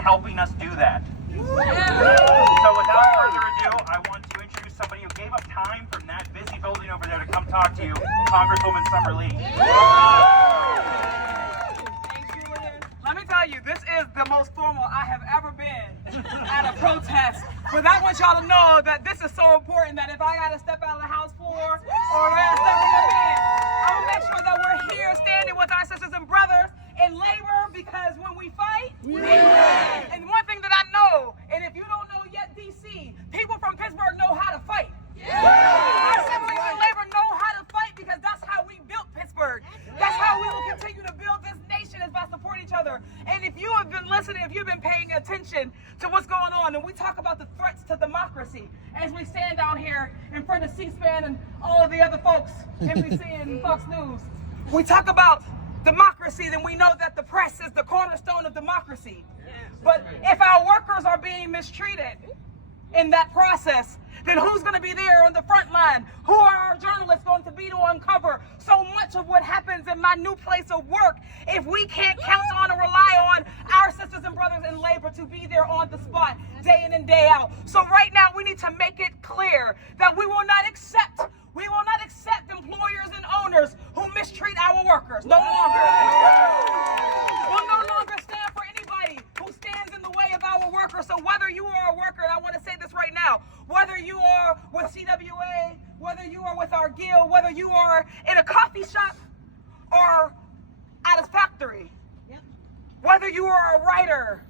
helping us do that. So without further ado, I want to introduce somebody who gave up time from that busy building over there to come talk to you, Congresswoman Summer Lee. Let me tell you, this is the most formal I have ever been at a protest. But I want y'all to know that this is so important that if I got to step out of the House floor or I got to step in the bed, I will make sure that we're here standing with our sisters and brothers in labor, because when we fight, we win. And one thing that I know, and if you don't know yet, DC, people from Pittsburgh know how to fight. Our siblings in labor know how to fight, because that's how we built Pittsburgh. That's how we will continue to build this nation, is by supporting each other. And if you have been listening, if you've been paying attention to what's going on, and we talk about the threats to democracy as we stand down here in front of C-SPAN and all of the other folks, NBC and Fox News, we talk about democracy, then we know that the press is the cornerstone of democracy. But if our workers are being mistreated in that process, then who's going to be there on the front line? Who are our journalists going to be to uncover so much of what happens in my new place of work if we can't count on or rely on our sisters and brothers in labor to be there on the spot day in and day out? So right now we need to make it clear that we will not accept employers and owners who mistreat our workers. No longer. We'll no longer stand for anybody who stands in the way of our workers. So whether you are a worker, and I want to say this right now, whether you are with CWA, whether you are with our guild, whether you are in a coffee shop or at a factory, whether you are a writer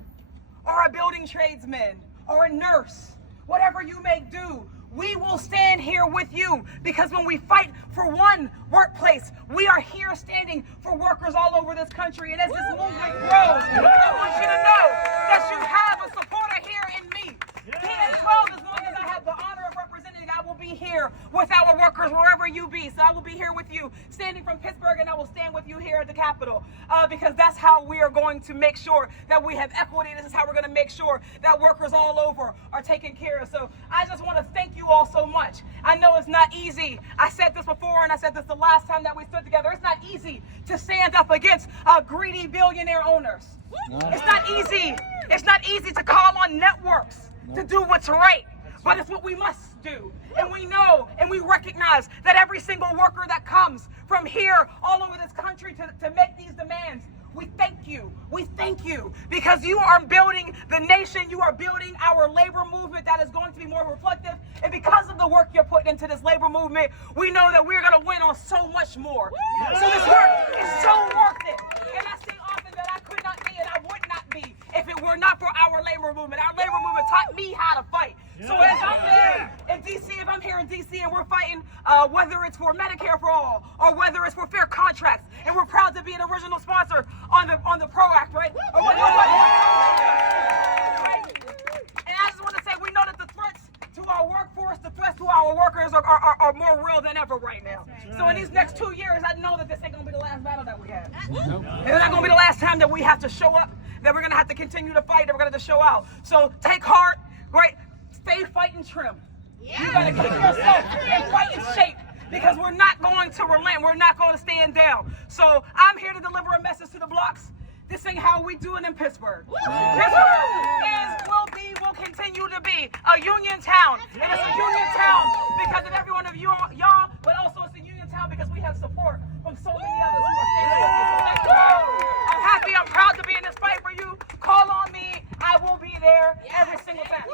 or a building tradesman or a nurse, whatever you may do, we will stand here with you, because when we fight for one workplace, we are here standing for workers all over this country. And as this movement grows, I want you to know that you have a supporter here in me. 10 and 12, as long as I have the honor of representing, I will be here with our workers wherever you be. So I will be here with you, standing from Pittsburgh, and I will stand with you here at the Capitol, because that's how we are going to make sure that we have equity. This is how we're going to make sure that workers all over are taken care of. So I just want to thank you all so much. I know it's not easy. I said this before, and I said this the last time that we stood together. It's not easy to stand up against greedy billionaire owners. It's not easy. It's not easy to call on networks to do what's right, but it's what we must do. And we know and we recognize that every single worker that comes from here all over this country to make these demands, we thank you. We thank you, because you are building the nation. You are building our labor movement that is going to be more reflective. And because of the work you're putting into this labor movement, we know that we're going to win on so much more. So this work is so worth it. And I say often that I could not be and I would not be if it were not for our labor movement. Our labor movement taught me how to fight. So as I'm there in DC, if I'm here in DC and we're fighting, whether it's for Medicare for all or whether it's for fair contracts, and we're proud to be an original sponsor on the PRO Act, right? Right? And I just want to say, we know that the threats to our workforce, the threats to our workers are more real than ever right now. So in these next 2 years, I know that this ain't going to be the last battle that we have. It's not going to be the last time that we have to show up, that we're going to have to continue to fight, that we're going to have to show out. So take heart, right? Stay fighting trim. You got to keep yourself in fighting shape, because we're not going to relent. We're not going to stand down. So I'm here to deliver a message to the blocks. This ain't how we do it in Pittsburgh. Pittsburgh will continue to be a union town. And it's a union town because of every one of y'all, but also it's a union town because we have support from so many others who are standing with us. So thank you. I'm happy, I'm proud to be in this fight for you. Call on me. I will be there every single time.